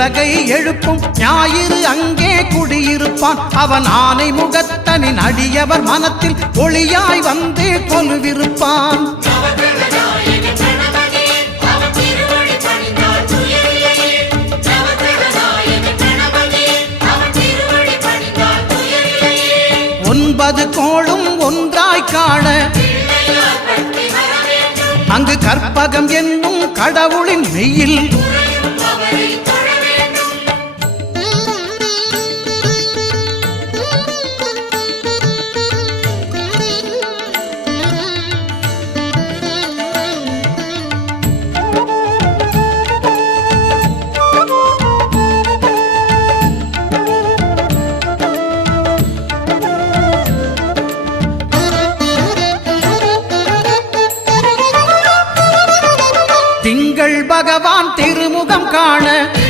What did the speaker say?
உலகை எழுப்பும் ஞாயிறு அங்கே குடியிருப்பான். அவன் ஆனை முகத்தனின் அடியவர் மனத்தில் ஒளியாய் வந்து கொலுவிருப்பான். ஒன்பது கோளும் ஒன்றாய் காண அங்கு கற்பகம் என்னும் கடவுளின் மெய்யில் திங்கள் பகவான் திருமுகம் காண